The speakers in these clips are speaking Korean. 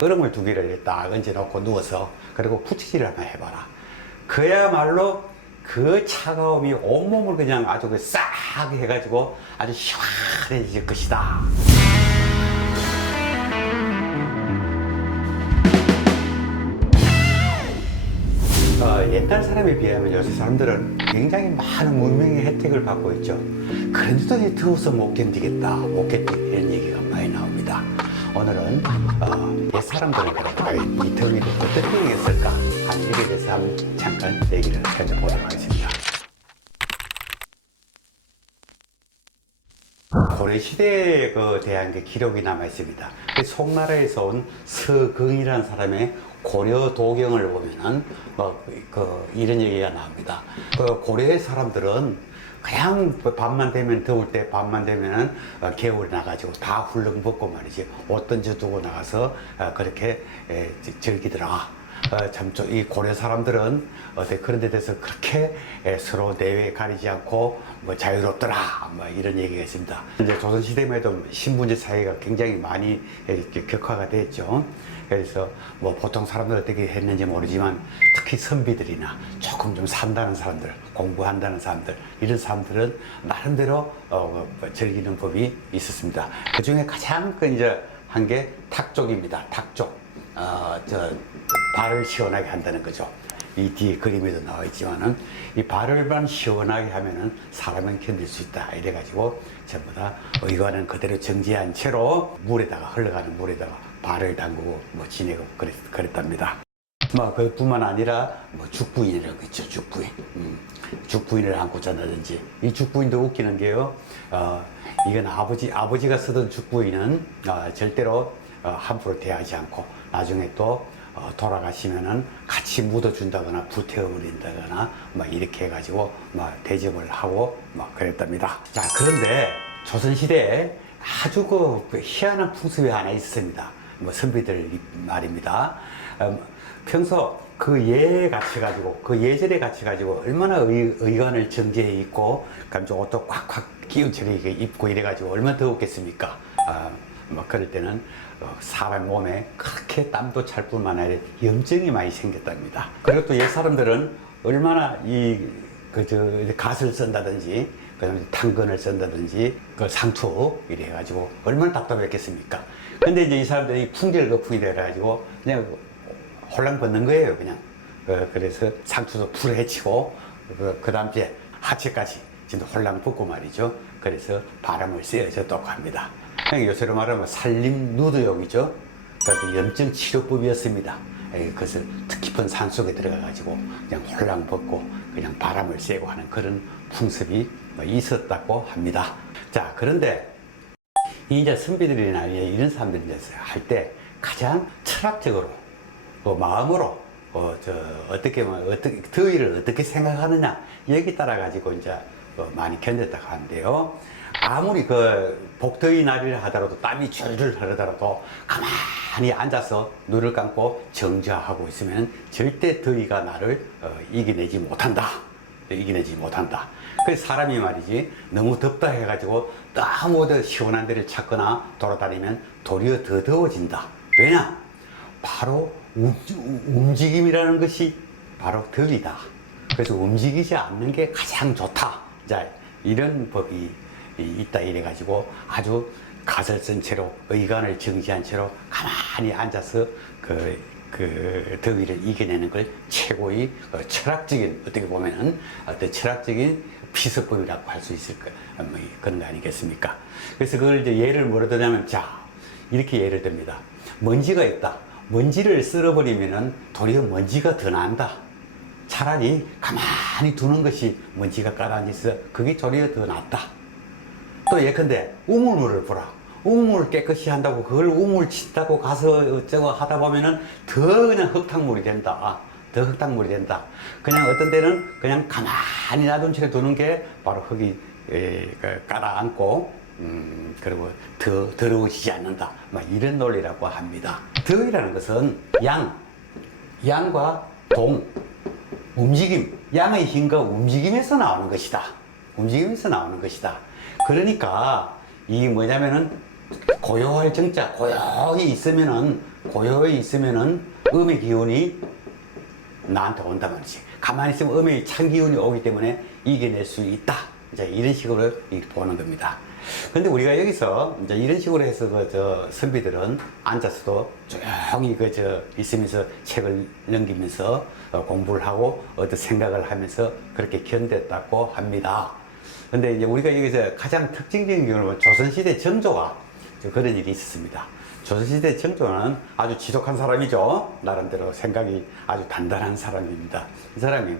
얼음을 2개를 딱 얹어놓고 누워서 그리고 부채질을 한번 해봐라. 그야말로 그 차가움이 온몸을 그냥 아주 싹 해가지고 아주 시원해질 것이다. 옛날 사람에 비하면 요새 사람들은 굉장히 많은 문명의 혜택을 받고 있죠. 그런데도 더워서 못 견디겠다, 못 견디겠다 이런 얘기가 많이 나옵니다. 오늘은 옛 사람들은 이 더위를 어떻게 이겼을까 하는 일에 대해서 한번 잠깐 얘기를 해보도록 하겠습니다. 고려시대에 대한 기록이 남아 있습니다. 송나라에서 온 서경이라는 사람의 고려 도경을 보면은 이런 얘기가 나옵니다. 고려의 사람들은 그냥 밤만 되면 더울 때 밤만 되면은 겨울에 나가지고 다 훌렁 벗고 말이지 옷 던져두고 나가서 그렇게 즐기더라. 참 이 고려 사람들은 그런 데 대해서 그렇게 서로 내외 가리지 않고 자유롭더라 이런 얘기가 있습니다. 이제 조선시대만 해도 신분제 사회가 굉장히 많이 격화가 됐죠. 그래서 보통 사람들 어떻게 했는지 모르지만 특히 선비들이나 조금 좀 산다는 사람들, 공부한다는 사람들, 이런 사람들은 나름대로 즐기는 법이 있었습니다. 그 중에 가장 이제 한 게 탁족입니다. 탁족. 발을 시원하게 한다는 거죠. 이 뒤에 그림에도 나와 있지만은 이 발을만 시원하게 하면은 사람은 견딜 수 있다. 이래가지고 전부 다 의관은 그대로 정지한 채로 흘러가는 물에다가 발을 담그고 지내고 그랬답니다. 그뿐만 아니라 죽부인이라고 있죠. 죽부인. 죽부인을 안고 잔다든지. 이 죽부인도 웃기는 게요. 이건 아버지가 쓰던 죽부인은 절대로 함부로 대하지 않고 나중에 또 돌아가시면은 같이 묻어준다거나 불태워버린다거나 이렇게 해가지고 대접을 하고 그랬답니다. 자, 그런데 조선시대에 아주 희한한 풍습이 하나 있습니다. 선비들 말입니다. 평소 예에 갇혀가지고 예절에 갇혀가지고 얼마나 의관을 정제해 입고 좀 옷도 꽉꽉 끼우처리게 입고 이래가지고 얼마나 더웠겠습니까? 그럴 때는 사람 몸에 그렇게 땀도 찰 뿐만 아니라 염증이 많이 생겼답니다. 그리고 또 옛 사람들은 얼마나 갓을 쓴다든지 그다음에 당근을 쓴다든지 상투 이래 해가지고 얼마나 답답했겠습니까? 근데 이제 이 사람들이 풍절 거풍이 돼가지고 그냥 홀랑 벗는 거예요, 그냥. 그래서 상투도 풀 헤치고 그 다음 주에 하체까지 진짜 홀랑 벗고 말이죠. 그래서 바람을 쐬어줬다고 합니다. 요새로 말하면 산림 누드용이죠. 그러니까 염증 치료법이었습니다. 그것을 깊은 산 속에 들어가가지고 그냥 홀랑 벗고 그냥 바람을 쐬고 하는 그런 풍습이 있었다고 합니다. 자, 그런데 이제 선비들이나 이런 사람들이 할 때 가장 철학적으로 마음으로 어떻게 더위를 어떻게 생각하느냐 여기 따라 가지고 이제 많이 견뎠다고 하는데요. 아무리 복더위 날이라 하더라도 땀이 줄줄 흐르더라도 가만히 앉아서 눈을 감고 정지하고 있으면 절대 더위가 나를 이겨내지 못한다. 그래서 사람이 말이지 너무 덥다 해가지고 너무 시원한 데를 찾거나 돌아다니면 도리어 더 더워진다. 왜냐? 바로 움직임이라는 것이 바로 더위다. 그래서 움직이지 않는 게 가장 좋다. 자, 이런 법이 있다 이래가지고 아주 갓을 쓴 채로 의관을 정지한 채로 가만히 앉아서 그 더위를 이겨내는 걸 최고의 철학적인 어떻게 보면은 어떤 철학적인 비서법이라고 할 수 있을 그런 거 아니겠습니까? 그래서 그걸 이제 예를 뭐로 드냐면 자 이렇게 예를 듭니다. 먼지가 있다. 먼지를 쓸어버리면은 도리어 먼지가 더 난다. 차라리 가만히 두는 것이 먼지가 가라앉아서 그게 도리어 더 낫다. 또 예컨대 우물물을 보라. 우물을 깨끗이 한다고 그걸 우물 친다고 가서 어쩌고 하다 보면은 더 그냥 흙탕물이 된다. 그냥 어떤 때는 그냥 가만히 놔둔 채 두는 게 바로 흙이 가라앉고 그리고 더 더러워지지 않는다. 이런 논리라고 합니다. 더위라는 것은 양과 동, 움직임, 양의 힘과 움직임에서 나오는 것이다. 그러니까 이 뭐냐면은 고요할 정자, 고요히 있으면은 고요히 있으면은 음의 기운이 나한테 온단 말이지. 가만히 있으면 음의 찬 기운이 오기 때문에 이겨낼 수 있다. 이제 이런 식으로 보는 겁니다. 근데 우리가 여기서 이제 이런 식으로 해서 선비들은 앉아서도 조용히 있으면서 책을 넘기면서 공부를 하고 어떤 생각을 하면서 그렇게 견뎠다고 합니다. 근데 이제 우리가 여기서 가장 특징적인 경우는 조선시대 정조가 그런 일이 있었습니다. 조선시대 정조는 아주 지독한 사람이죠. 나름대로 생각이 아주 단단한 사람입니다. 이 사람이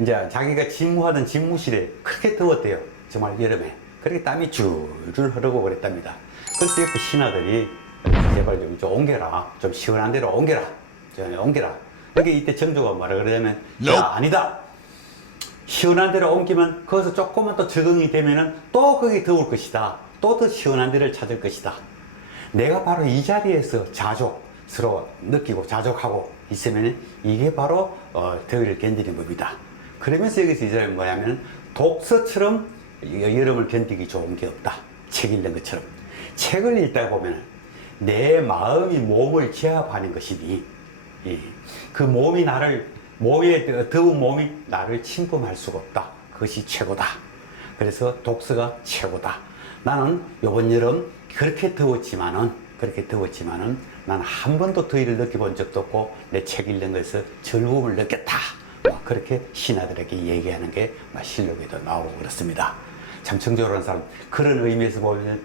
이제 자기가 집무하던 집무실에 그렇게 더웠대요. 정말 여름에. 그렇게 땀이 줄줄 흐르고 그랬답니다. 그래서 옆에 신하들이 제발 좀 옮겨라. 좀 시원한 데로 옮겨라. 옮겨라. 여기 이때 정조가 뭐라 그러냐면, 야, 아니다. 시원한 데로 옮기면 거기서 조금만 또 적응이 되면은 또 거기 더울 것이다. 또 더 시원한 데를 찾을 것이다. 내가 바로 이 자리에서 자족스러워 느끼고 자족하고 있으면 이게 바로 더위를 견디는 법이다. 그러면서 여기서 이 사람이 뭐냐면 독서처럼 여름을 견디기 좋은 게 없다. 책 읽는 것처럼. 책을 읽다 보면 내 마음이 몸을 제압하는 것이니 그 몸이 더운 몸이 나를 침범할 수가 없다. 그것이 최고다. 그래서 독서가 최고다. 나는 이번 여름 그렇게 더웠지만은 나는 한 번도 더위를 느껴본 적도 없고 내 책 읽는 것에서 즐거움을 느꼈다. 그렇게 신하들에게 얘기하는 게 실록에도 나오고 그렇습니다. 참 정조라는 사람 그런 의미에서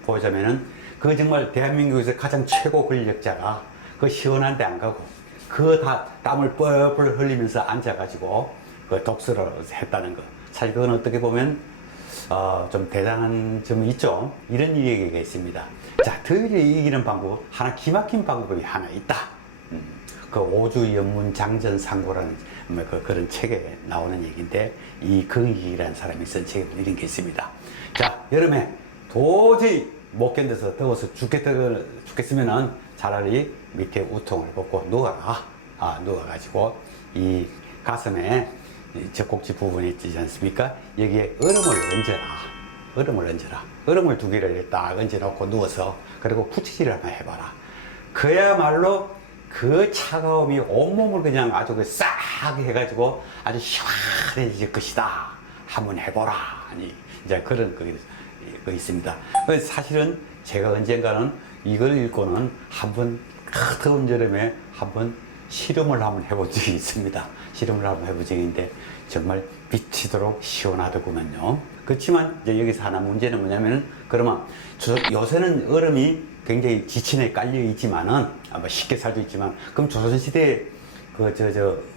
보자면은 그 정말 대한민국에서 가장 최고 권력자가 그 시원한 데 안 가고 그 다 땀을 뻘뻘 흘리면서 앉아가지고 그 독서를 했다는 거. 사실 그건 어떻게 보면 좀 대단한 점이 있죠. 이런 얘기가 있습니다. 자, 더위를 이기는 방법 하나 기막힌 방법이 하나 있다. 그 오주연문장전상고라는 그런 책에 나오는 얘기인데 이긍익이라는 사람이 쓴 책에 이런 게 있습니다. 자, 여름에 도저히 못 견뎌서 더워서 죽겠으면은 차라리 밑에 우통을 벗고 누워가지고 이 가슴에 젖꼭지 부분이 있지 않습니까? 여기에 얼음을 얹어라. 얼음을 2개를 딱 얹어놓고 누워서 그리고 부채질을 한번 해봐라. 그야말로 그 차가움이 온몸을 그냥 아주 싹 해가지고 아주 시원해질 것이다. 한번 해보라. 이제 그런 거 있습니다. 사실은 제가 언젠가는 이걸 읽고는 한번 더운 여름에 한번 실험을 한번 해본 적이 있습니다. 실험을 한번 해본 적이 있는데 정말 미치도록 시원하더구만요. 그렇지만 이제 여기서 하나 문제는 뭐냐면 그러면 요새는 얼음이 굉장히 지층에 깔려 있지만은 쉽게 살도 있지만 그럼 조선시대에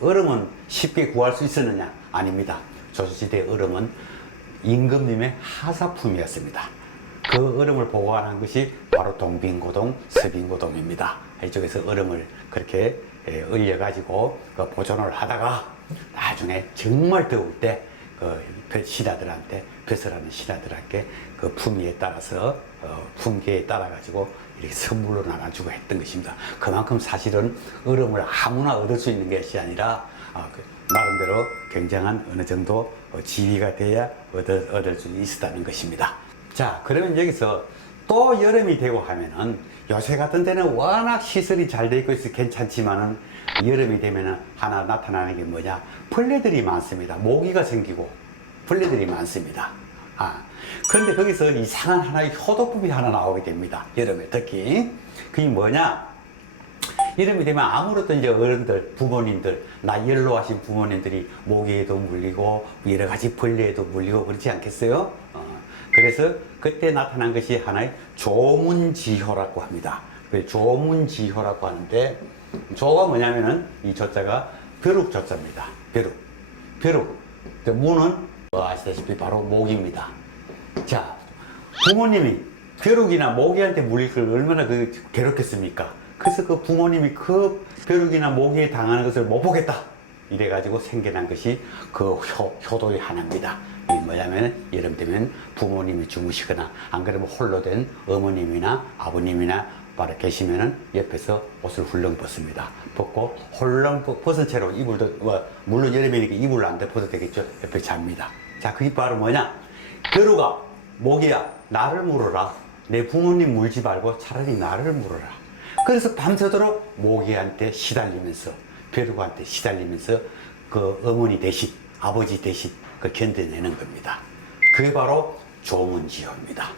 얼음은 쉽게 구할 수 있었느냐? 아닙니다. 조선시대 얼음은 임금님의 하사품이었습니다. 그 얼음을 보관한 것이 바로 동빙고동, 서빙고동입니다. 이쪽에서 얼음을 그렇게 얼려가지고 보존을 하다가 나중에 정말 더울 때 신하들한테 벼슬하는 신하들한테 그 품위에 따라서 품계에 따라 가지고 이렇게 선물로 나눠주고 했던 것입니다. 그만큼 사실은 얼음을 아무나 얻을 수 있는 것이 아니라 나름대로 굉장한 어느 정도 지위가 돼야 얻을 수 있었다는 것입니다. 자, 그러면 여기서 또 여름이 되고 하면은 요새 같은 데는 워낙 시설이 잘 돼 있고 있어 괜찮지만은 여름이 되면은 하나 나타나는 게 뭐냐? 벌레들이 많습니다. 모기가 생기고 벌레들이 많습니다. 그런데 거기서 이상한 하나의 효도법이 하나 나오게 됩니다. 여름에 특히. 그게 뭐냐? 여름이 되면 아무래도 이제 어른들, 부모님들, 나이연로 하신 부모님들이 모기에도 물리고 여러 가지 벌레에도 물리고 그렇지 않겠어요? 그래서 그때 나타난 것이 하나의 조문지효라고 합니다. 조문지효라고 하는데 조가 뭐냐면은 이 조자가 벼룩 조자입니다. 벼룩. 문은 아시다시피 바로 모기입니다. 자, 부모님이 벼룩이나 모기한테 물릴 걸 얼마나 괴롭겠습니까? 그래서 그 부모님이 그 벼룩이나 모기에 당하는 것을 못 보겠다. 이래가지고 생겨난 것이 그 효도의 하나입니다. 이 뭐냐면 여름 되면 부모님이 주무시거나 안 그러면 홀로 된 어머님이나 아버님이나 바로 계시면은 옆에서 옷을 훌렁 벗습니다. 벗고 홀렁 벗은 채로 이불도 물론 여름이니까 이불을 안 덮어도 되겠죠. 옆에 잡니다. 자, 그게 바로 뭐냐? 벼룩아, 모기야, 나를 물어라. 내 부모님 물지 말고 차라리 나를 물어라. 그래서 밤새도록 모기한테 시달리면서 벼룩한테 시달리면서 그 어머니 대신 아버지 대신 그 견뎌내는 겁니다. 그게 바로 조문지효입니다.